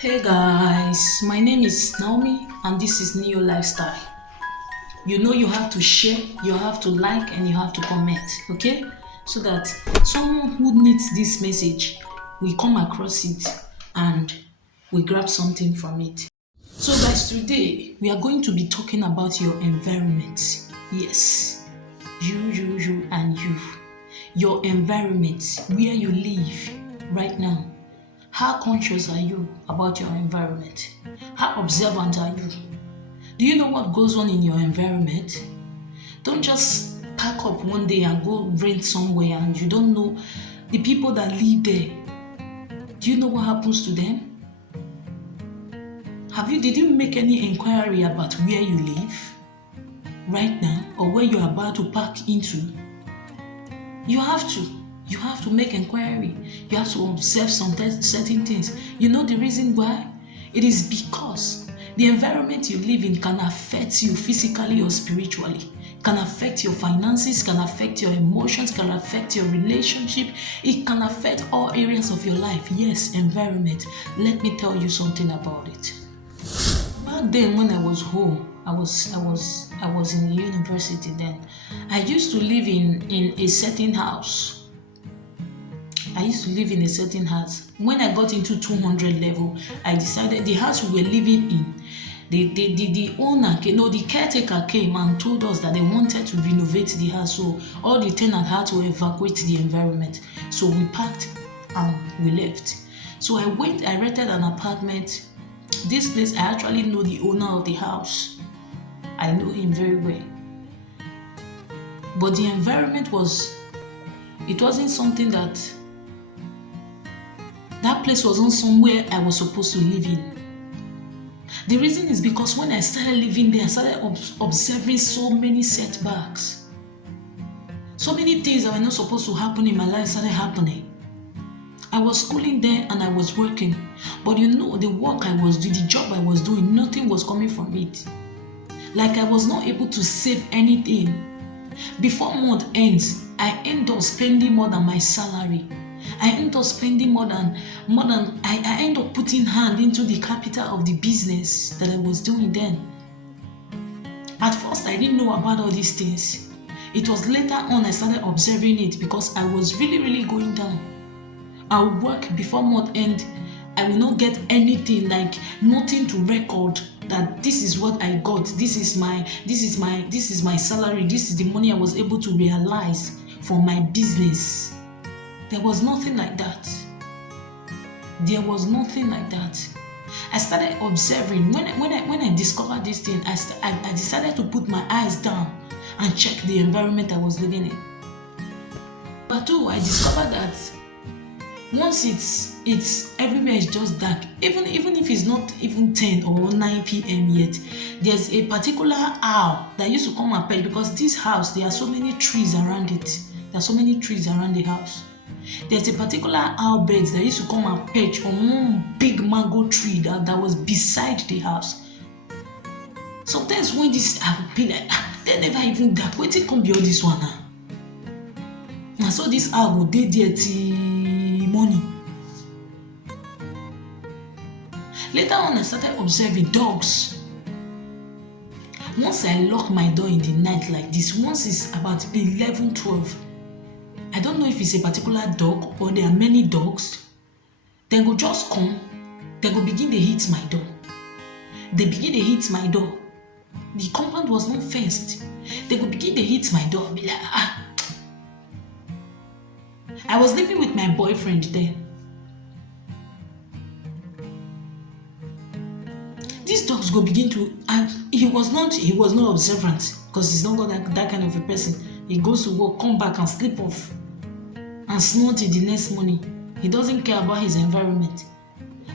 Hey guys, my name is Naomi and this is Neo Lifestyle. You know you have to share, you have to like and you have to comment, okay? So that someone who needs this message will come across it and we grab something from it. So guys, today we are going to be talking about your environment. Yes, you and you. Your environment, where you live right now. How conscious are you about your environment? How observant are you? Do you know what goes on in your environment? Don't just pack up one day and go rent somewhere and you don't know the people that live there. Do you know what happens to them? Did you make any inquiry about where you live right now or where you are about to pack into? You have to. You have to make inquiry. You have to observe some certain things. You know the reason why? It is because the environment you live in can affect you physically or spiritually, can affect your finances, can affect your emotions, can affect your relationship. It can affect all areas of your life. Yes, environment. Let me tell you something about it. Back then when I was home, I was in the university then. I used to live in a certain house. I used to live in a certain house. When I got into 200 level, I decided the house we were living in, the owner, the caretaker came and told us that they wanted to renovate the house. So all the tenants had to evacuate the environment. So we packed and we left. So I rented an apartment. This place, I actually know the owner of the house. I know him very well. But the environment it wasn't something that place wasn't somewhere I was supposed to live in. The reason is because when I started living there, I started observing so many setbacks. So many things that were not supposed to happen in my life started happening. I was schooling there and I was working. But the work I was doing, the job I was doing, nothing was coming from it. Like I was not able to save anything. Before month ends, I end up spending more than my salary. I end up spending I end up putting hand into the capital of the business that I was doing then. At first, I didn't know about all these things. It was later on I started observing it because I was really, really going down. I'll work before month end. I will not get anything, like nothing to record that this is what I got. This is my salary. This is the money I was able to realize from my business. There was nothing like that. There was nothing like that. I started observing. When I discovered this thing, I decided to put my eyes down and check the environment I was living in. But too, I discovered that once it's everywhere is just dark, even if it's not even 10 or 9 p.m. yet, there's a particular owl that used to come and pet because this house, there are so many trees around it. There are so many trees around the house. There's a particular owl bird that used to come and perch on one big mango tree that was beside the house. Sometimes when this I would be like, they never even dark. Wetin come be all this one now? And so this owl go dey there till morning. Later on, I started observing dogs. Once I lock my door in the night like this, once it's about 11, 12, I don't know if it's a particular dog or there are many dogs. They go just come, they go begin to hit my door. They begin to hit my door. The compound was not fenced. They go begin to hit my door, be like, ah. I was living with my boyfriend then. These dogs go begin to, and he was not observant because he's not that kind of a person. He goes to work, come back and sleep off and snore till the next morning. He doesn't care about his environment.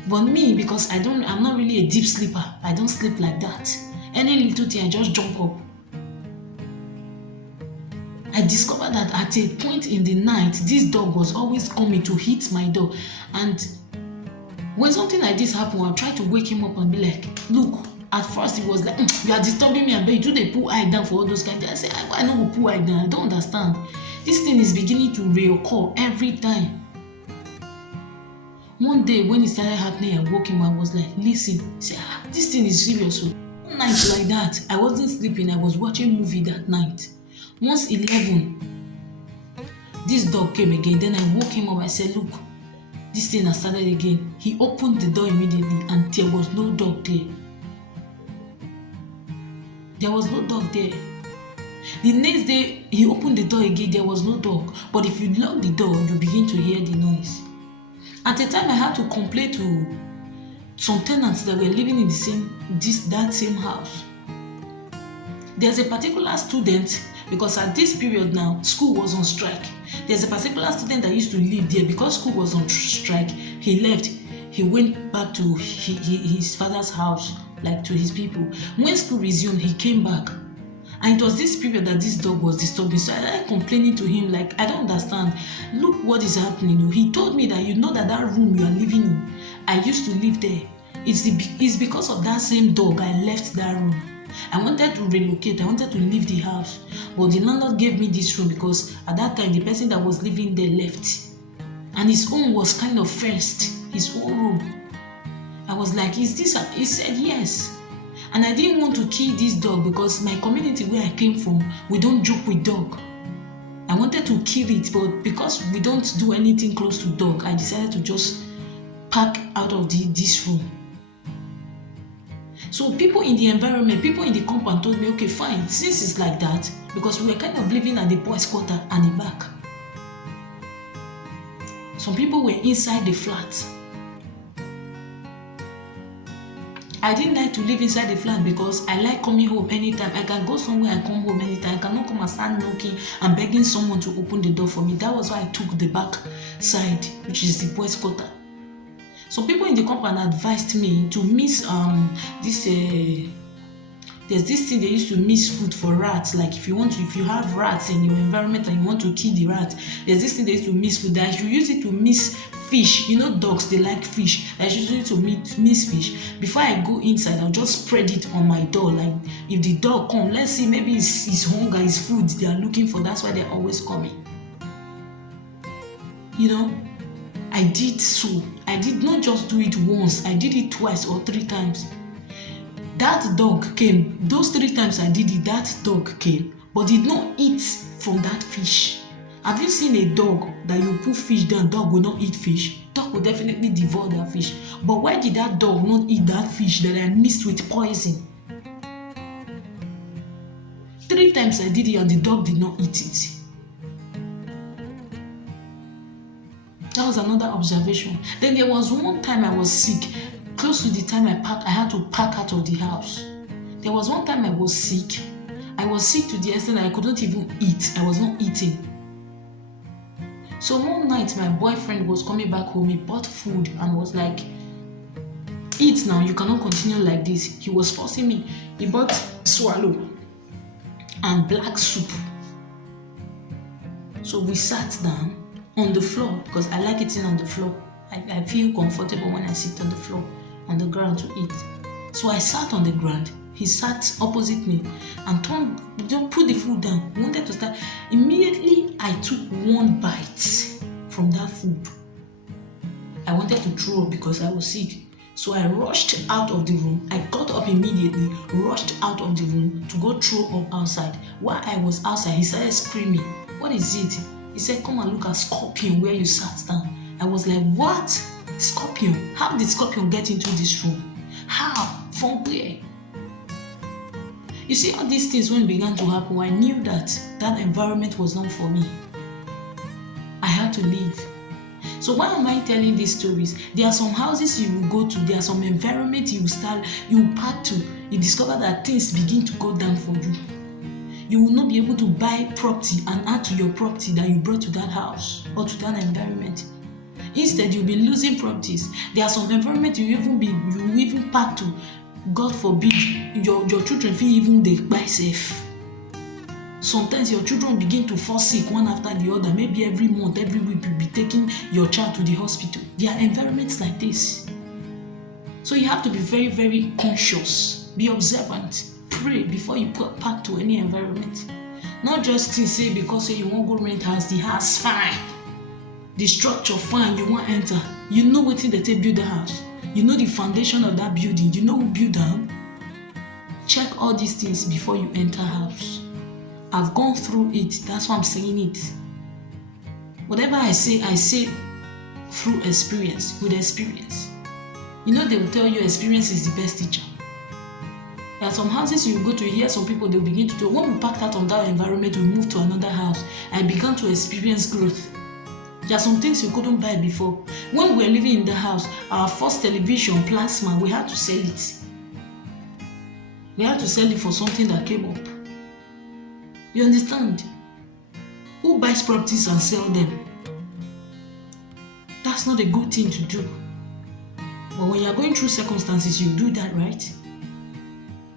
But me, because I'm not really a deep sleeper. I don't sleep like that. Any little thing, I just jump up. I discovered that at a point in the night, this dog was always coming to hit my door. And when something like this happened, I'll try to wake him up and be like, look, at first he was like, you are disturbing me, and you do they pull eye down for all those kind of things. I say, I know who pull eye down. I don't understand. This thing is beginning to reoccur every time. One day when it started happening, I woke him. I was like, listen, say, this thing is serious. One night like that, I wasn't sleeping. I was watching movie that night. Once 11, this dog came again. Then I woke him up. I said, look, this thing has started again. He opened the door immediately and there was no dog there. There was no dog there. The next day, he opened the door again. There was no dog. But if you lock the door, you begin to hear the noise. At the time, I had to complain to some tenants that were living in that same house. There's a particular student, because at this period now, school was on strike. There's a particular student that used to live there. Because school was on strike, he left. He went back to his father's house, like to his people. When school resumed, he came back. And it was this period that this dog was disturbing. So I started complaining to him, like, I don't understand. Look what is happening. He told me that that room you are living in, I used to live there. It's because of that same dog I left that room. I wanted to relocate. I wanted to leave the house. But the landlord gave me this room because at that time, the person that was living there left. And his own was kind of fenced, his own room. I was like, is this? He said, yes. And I didn't want to kill this dog because my community where I came from, we don't joke with dog. I wanted to kill it, but because we don't do anything close to dog, I decided to just pack out of this room. So people in the environment, people in the compound told me, okay, fine, since it's like that, because we were kind of living at the boys' quarter and the back. Some people were inside the flat. I didn't like to live inside the flat because I like coming home anytime. I can go somewhere and come home anytime. I cannot come and stand knocking and begging someone to open the door for me. That was why I took the back side, which is the boys' quarter. Some people in the compound advised me to miss there's this thing they used to miss food for rats. Like if you have rats in your environment and you want to kill the rat, there's this thing they used to miss food. That you use it to miss fish. You know, dogs, they like fish. I should use it to miss fish. Before I go inside, I'll just spread it on my door. Like if the dog come, let's see, maybe it's hunger, it's food they are looking for. That's why they're always coming. You know, I did so. I did not just do it once. I did it twice or 3 times. That dog came. Those 3 times I did it, that dog came, but did not eat from that fish. Have you seen a dog that you put fish down, dog will not eat fish? Dog will definitely devour that fish. But why did that dog not eat that fish that I mixed with poison? 3 times I did it and the dog did not eat it. That was another observation. Then there was one time I was sick. Close to the time I had to pack out of the house. There was one time I was sick. I was sick to the extent that I couldn't even eat. I was not eating. So one night my boyfriend was coming back home. He bought food and was like, eat now, you cannot continue like this. He was forcing me. He bought swallow and black soup. So we sat down on the floor because I like eating on the floor. I feel comfortable when I sit on the floor, on the ground to eat. So I sat on the ground. He sat opposite me and put the food down. He wanted to start. Immediately, I took one bite from that food. I wanted to throw up because I was sick. So I rushed out of the room. I got up immediately, rushed out of the room to go throw up outside. While I was outside, he started screaming. What is it? He said, come and look at Scorpion where you sat down. I was like, what? Scorpion? How did Scorpion get into this room? How? From where? You see, all these things when began to happen, I knew that environment was not for me. I had to leave. So why am I telling these stories? There are some houses you will go to, there are some environments you pack to, you discover that things begin to go down for you. You will not be able to buy property and add to your property that you brought to that house or to that environment. Instead, you'll be losing properties. There are some environments you will even pack to. God forbid, your children feel even they buy safe. Sometimes your children begin to fall sick one after the other. Maybe every month, every week, you'll be taking your child to the hospital. There are environments like this. So you have to be very, very conscious. Be observant. Pray before you pack to any environment. Not just to say because you want to go rent house, the house fine. The structure fine, you want to enter. You know wetin dey take build the house. You know the foundation of that building. You know who build am. Check all these things before you enter house. I've gone through it. That's why I'm saying it. Whatever I say through experience, with experience. You know they will tell you experience is the best teacher. There are some houses you go to hear some people, they'll begin to tell, when we packed out of that environment, we moved to another house. I began to experience growth. There are some things you couldn't buy before. When we were living in the house, our first television, plasma, we had to sell it. We had to sell it for something that came up. You understand? Who buys properties and sell them? That's not a good thing to do. But when you're going through circumstances, you do that, right?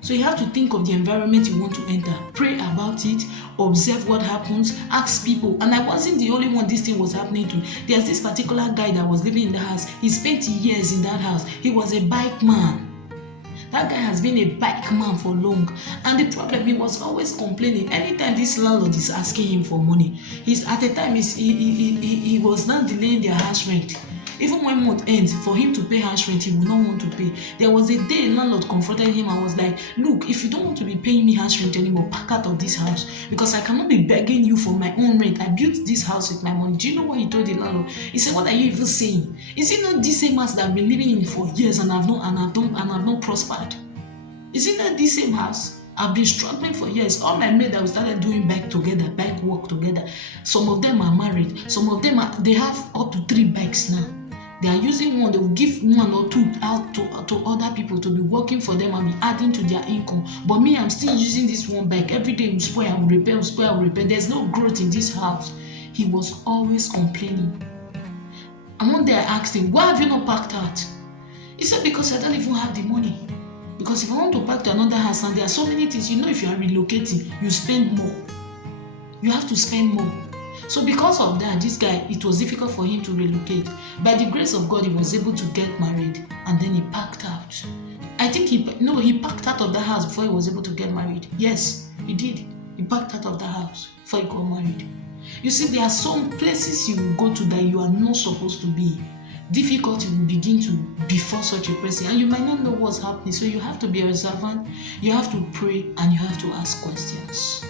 So you have to think of the environment you want to enter. Pray about it, observe what happens, ask people. And I wasn't the only one this thing was happening to. There's this particular guy that was living in the house. He spent years in that house. He was a bike man. That guy has been a bike man for long. And the problem, he was always complaining. Anytime this landlord is asking him for money, at the time he was not delaying their house rent. Even when month ends, for him to pay house rent, he would not want to pay. There was a day a landlord confronted him and was like, look, if you don't want to be paying me house rent anymore, pack out of this house, because I cannot be begging you for my own rent. I built this house with my money. Do you know what he told the landlord? He said, what are you even saying? Is it not this same house that I've been living in for years and I've not prospered? Is it not this same house? I've been struggling for years. All my mates that we started doing bike work together. Some of them are married. Some of them they have up to 3 bikes now. They are using one. They will give 1 or 2 out to other people to be working for them and be adding to their income. But me, I'm still using this one bike. Every day we spoil, I will repair. There's no growth in this house. He was always complaining. And one day I asked him, why have you not packed out? He said, because I don't even have the money. Because if I want to pack to another house, and there are so many things, if you are relocating, you spend more. You have to spend more. So because of that, this guy, it was difficult for him to relocate. By the grace of God, he was able to get married, and then he packed out. I think he packed out of the house before he was able to get married. Yes, he did. He packed out of the house before he got married. You see, there are some places you will go to that you are not supposed to be. Difficulty will begin to befall such a person, and you might not know what's happening. So you have to be observant, you have to pray, and you have to ask questions.